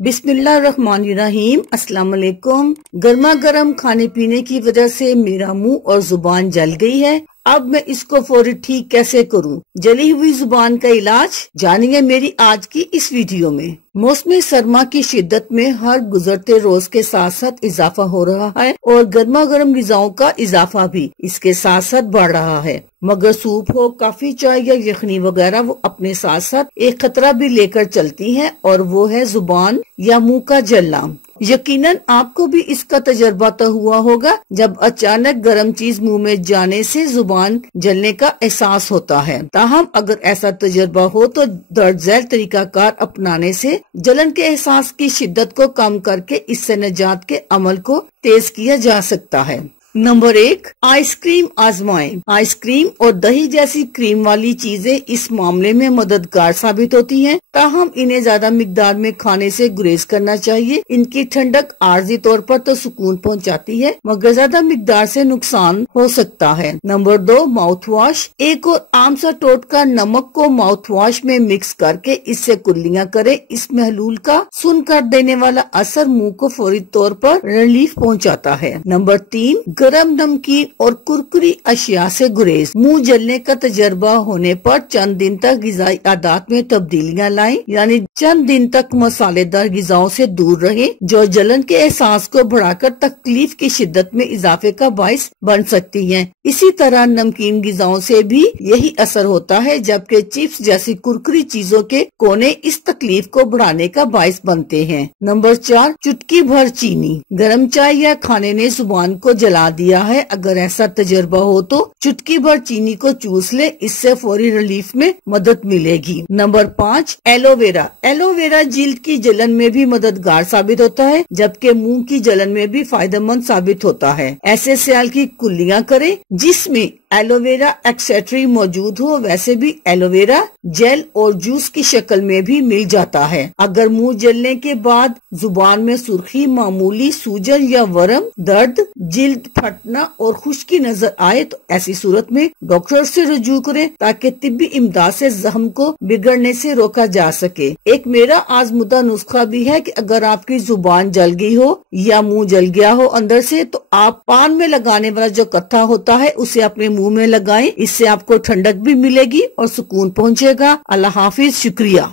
बिस्मिल्लाहिर्रहमानिर्रहीम। अस्सलाम वालेकुम। गर्मा गर्म खाने पीने की वजह से मेरा मुंह और जुबान जल गई है। अब मैं इसको फौरी ठीक कैसे करूं? जली हुई जुबान का इलाज जानिए मेरी आज की इस वीडियो में। मौसमी सरमा की शिद्दत में हर गुजरते रोज के साथ साथ इजाफा हो रहा है और गर्मा गर्म ग़िज़ाओं का इजाफा भी इसके साथ साथ बढ़ रहा है। मगर सूप हो, काफी चाय या यखनी वगैरह वो अपने साथ साथ एक खतरा भी लेकर चलती हैं और वो है जुबान या मुंह का जलना। यकीनन आपको भी इसका तजर्बा तो हुआ होगा जब अचानक गर्म चीज मुंह में जाने से जुबान जलने का एहसास होता है। ताहम अगर ऐसा तजर्बा हो तो दर्ज झेल तरीकाकार अपनाने से जलन के एहसास की शिद्दत को कम करके इससे निजात के अमल को तेज किया जा सकता है। Number 1, ice cream आजमाएं। आइसक्रीम और दही जैसी क्रीम वाली चीजें इस मामले में मददगार साबित होती हैं। ताहम इन्हें ज्यादा मिकदार में खाने से गुरेज करना चाहिए। इनकी ठंडक आर्जी तौर पर तो सुकून पहुंचाती है मगर ज्यादा मिकदार से नुकसान हो सकता है। Number 2, mouth wash. एक और आम सा टोटका नमक को माउथ वॉश में मिक्स करके इससे कुल्लियां करें। इस महलूल का सुन कर देने वाला असर मुंह को फौरी तौर पर रिलीफ पहुंचाता है। नंबर 3, गरम नमकीन और कुरकुरी अशिया से गुरेज। मुंह जलने का तजर्बा होने पर चंद दिन तक ग़िज़ाई आदत में तब्दीलियां लाएं, यानी चंद दिन तक मसालेदार ग़िज़ाओं से दूर रहें जो जलन के एहसास को बढ़ाकर तकलीफ की शिद्दत में इजाफे का बाइस बन सकती हैं। इसी तरह नमकीन ग़िज़ाओं से भी यही असर होता है, जबकि चिप्स जैसी कुरकुरी चीजों के कोने इस तकलीफ को बढ़ाने का बाइस बनते हैं। नंबर 4, चुटकी भर चीनी। गर्म चाय या खाने ने जुबान को जला दिया है, अगर ऐसा तजर्बा हो तो चुटकी भर चीनी को चूस ले, इससे फौरी रिलीफ में मदद मिलेगी। Number 5, aloe vera. एलोवेरा जिल्द की जलन में भी मददगार साबित होता है, जबकि मुंह की जलन में भी फायदेमंद साबित होता है। ऐसे सयाल की कुल्लियां करें जिसमें एलोवेरा एक्सेट्री मौजूद हो। वैसे भी एलोवेरा जेल और जूस की शक्ल में भी मिल जाता है। अगर मुंह जलने के बाद जुबान में सुर्खी, मामूली सूजन या वरम, दर्द, जिल्द फटना और खुश्की नजर आए तो ऐसी सूरत में डॉक्टर से रुजू करें ताकि तिब्बी इमदाद से जख्म को बिगड़ने से रोका जा सके। एक मेरा आजमुदा नुस्खा भी है कि अगर आपकी जुबान जल गई हो या मुंह जल गया हो अंदर से, तो आप पान में लगाने वाला जो कत्था होता है उसे अपने मुंह में लगाएं। इससे आपको ठंडक भी मिलेगी और सुकून पहुंचेगा। अल्लाह हाफिज, शुक्रिया।